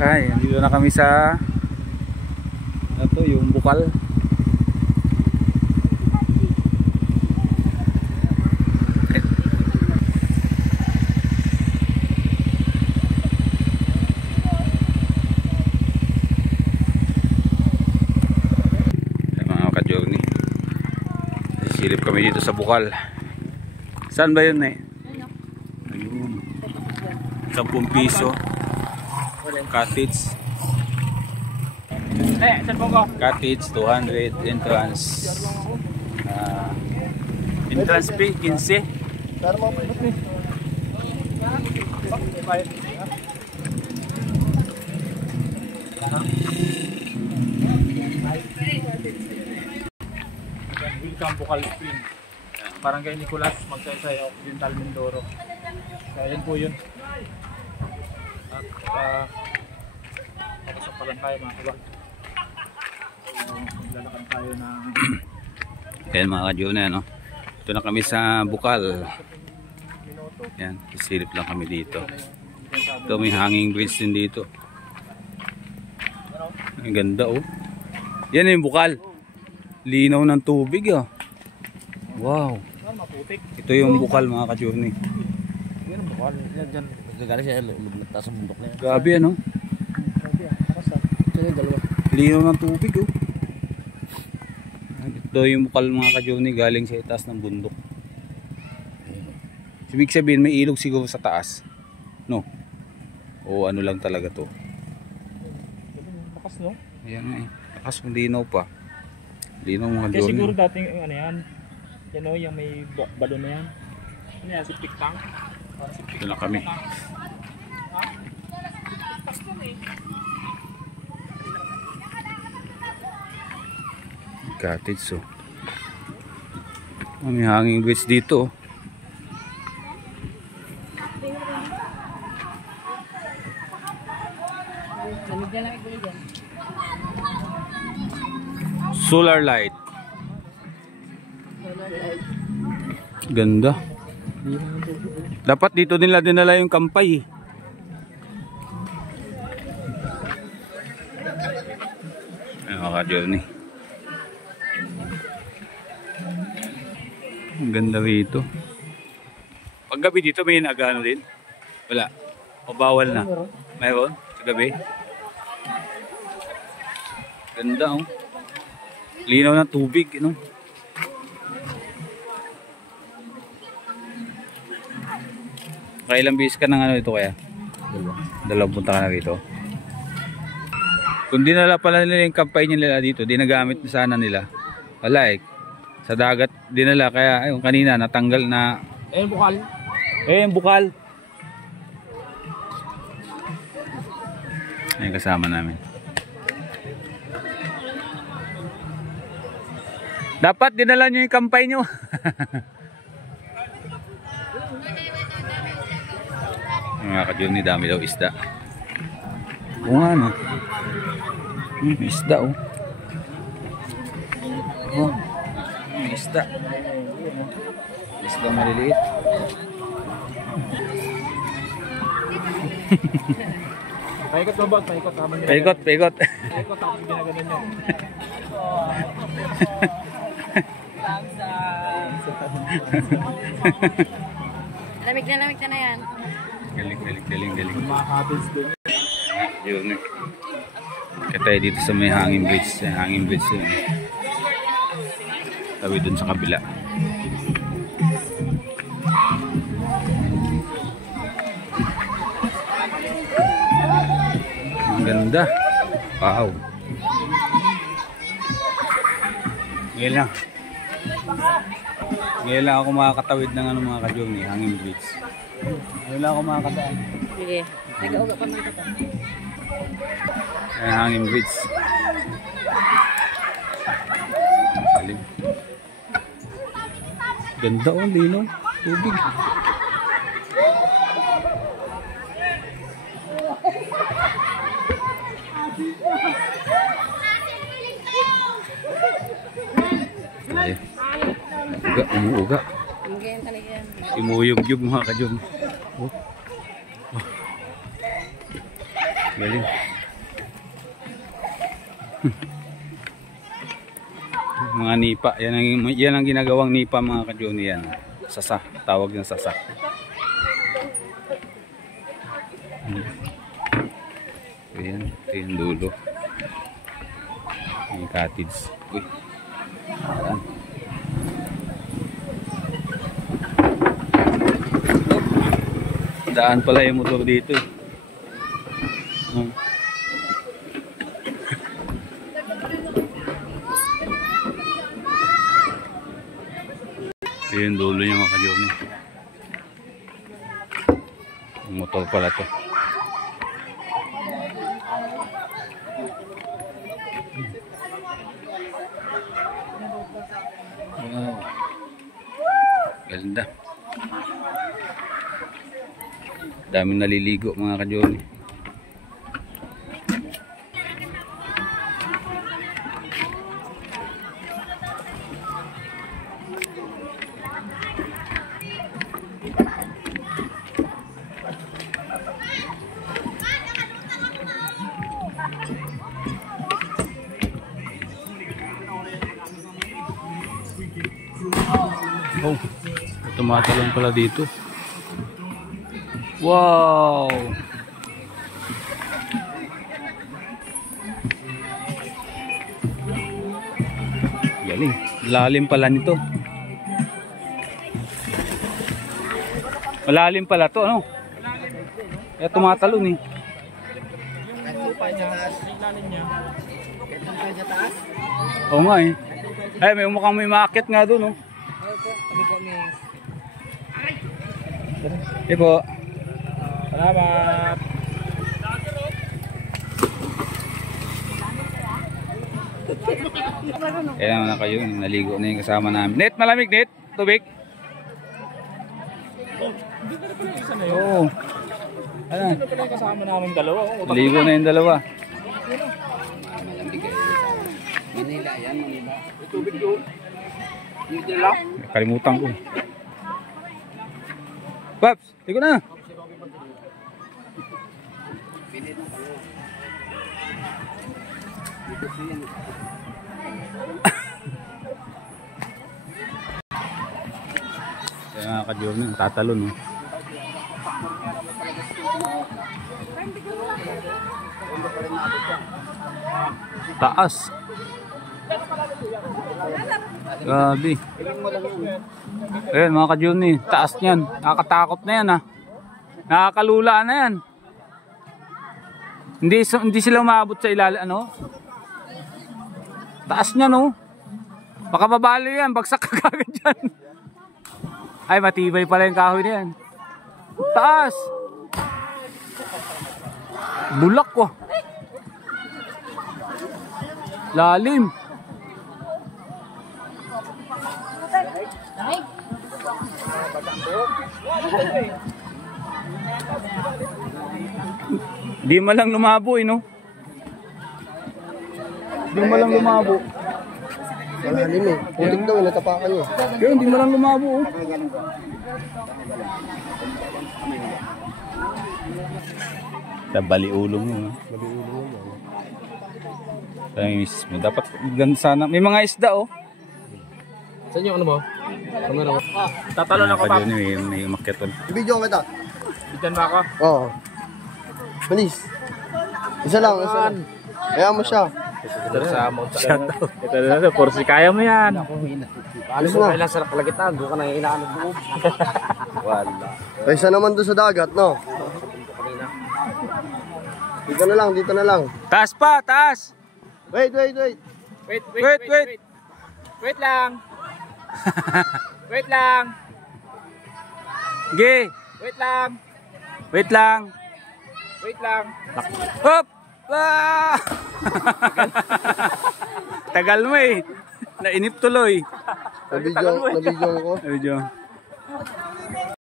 Ay, dito na kami sa ito, yung bukal. Ay, mga ka-journey, silip kami dito sa bukal. Saan ba yun eh? Ayun, 10 piso cottage. Cottage 200, entrance entrance fee 15. Welcome Bukal Spring. Parang kay Nicolas Magsaysay Occidental Mindoro. So ayun po yun. At papasok pa lang tayo mga kabag. Lalakad tayo na Ayan mga ka-journey, no? Ito na kami sa bukal. Yan, isilip lang kami dito. Ito may hanging bridge din dito. Ang ganda oh. Yan yung bukal. Linaw ng tubig oh. Wow. Ito yung bukal mga ka-journey. yan ang bukal. Yan gagaling siya lumagtas sa bundok na yan. Grabe ano? Grabe ah. Ito yung dalawa. Linaw ng tubig oh. Ito yung bukal mga ka-journey, galing sa itaas ng bundok. Ibig sabihin may ilog siguro sa taas. No? O ano lang talaga to. Bakas no? Ayan nga eh. Bakas ng linaw pa. Linaw mga Kaya ka-journey. siguro dating ano yan. Yan o, yung may balon na yan. Ano yan? Septic tank? Ito na kami. Cottage oh. May hanging bridge dito oh. Solar light. Ganda. Dapat dito nila dinala yung kampay. Ay mga ka-journey. Ang ganda rito. Pag gabi dito may nagano din? Wala. O bawal na? Mayroon? Sa gabi? Ganda oh. Linaw ng tubig, no? Kailang bis ka ng ano ito kaya? Dalawang punta ka na rito. Kung dinala pala nila yung kampay nila dito, di nagamit na sana nila. Wala eh. Sa dagat dinala kaya ayun kanina natanggal na. Eh bukal. Yung bukal. Ayun kasama namin. Dapat dinala nyo yung kampay nyo. Mga ka-journey, dami daw isda. Oo nga no. Isda oh. Oh. Isda. Isda maliliit. Paikot mo ba? Paikot naman nila. Paikot. Paikot tapos ginaganon nyo. Lamig na yan. Galing. Mga cabins din. Yun eh. Kaya tayo dito sa may hanging bridge. Hanging bridge yun. Tabi dun sa kabila. Ang ganda. Wow. Ngayon lang ako makakatawid ng ano mga ka-journey, hanging bridge. Ngayon lang ako makakataan. Sige. Nag-auga pa man kita. Hanging bridge. Galing. Ganda oh, lino. Tubig. Umuuga. Imuyog-yog mga ka-journey. Oh. Galing. Mga nipa. Yan ang ginagawang nipa mga ka-Juni yan. Sasa. Tawag ng sasa. Ayan. Ito yung dulo. Yung cottage. Uy. Ayan. Daan pala yung motor dito. Yung dulo niya mga ka-Juni. Yung motor pala to. Wow. Ganda. Daming naliligo mga ka-Juni. Oh, tumatalon pala dito. Wow! Galing. Lalim pala nito. Malalim pala to, ano? Kaya tumatalon eh. Yung lupa niya, ilalim niya. Oo nga eh. Ay, may mukhang may maakyat nga doon, oh. Okay po. Salamat. Kaya naman na kayo, naligo na yung kasama namin. Net, malamig net, tubig. Oo. Ano? Ano pala yung kasama namin dalawa? Naligo na yung dalawa. Manila yan, Manila. Tubig doon. Dito lang. Kalimutan ko. Paps, ligo na. Kaya nga ka-Juni, tatalon oh. Taas. Grabe. Ayan mga ka-Juni, taas niyan. Nakakatakot na yan ha. Nakakalula na yan. Hindi sila umabot sa ilalim, ano? Taas niyan oh. Baka babali yan, bagsak ka kagad dyan. Ay, matibay pala yung kahoy na yan. Taas. Bulak ko. Lalim. Di mo lang lumabo eh, no? Di mo lang lumabo. Malalim eh. Putik daw, natapakan niya. Pero hindi mo lang lumabo oh. Bali ulo mo. Ay, miss mo. Dapat ganda sana. May mga isda oh. Saan yung ano mo? Kamera mo? Tatalon ako pa. May umakyat ulit. Ibidyo kita. Bigyan mo ako. Oo. Manis. Isa lang. Kaya mo siya. Ito sa Mount Shoutout. Ito na, porsi kaya mo yan. Alis na. Kailan sa kalagitan, doon ka nang inaanod mo. Wala. Kaysa naman doon sa dagat, no? Dito na lang, dito na lang. Taas pa, taas! Wait. Wait lang. Wait lang. Sige! Wait lang. Wait lang! Wait lang. Hop! Ah! Tagal mo eh. Nainip tuloy. Nabidyo ko. Medyo.